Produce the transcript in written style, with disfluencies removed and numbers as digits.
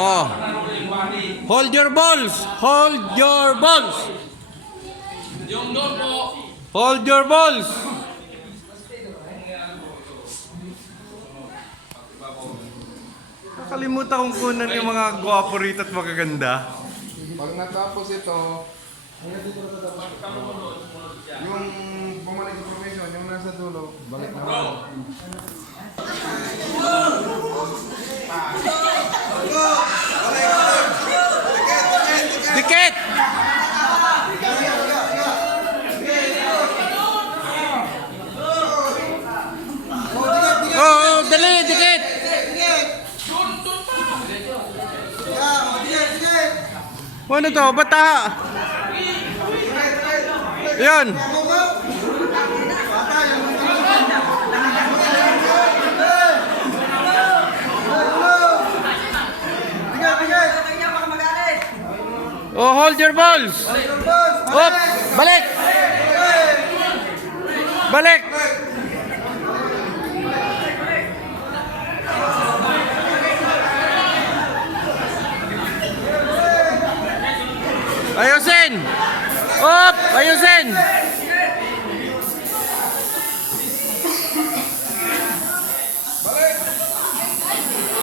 Oh. Hold your balls. Hold your balls. Hold your balls. Nakalimutan kong kunan yung mga gwapo rito at magaganda. Pag natapos ito, yung bumalik yung formation, yung nasa dulo, balik na naman. Dikit! Oo, dali, dikit! Ano to? Bata! Yan! Oh, hold your balls! Up! Balik! Balik! Ayusin! Up! Ayusin!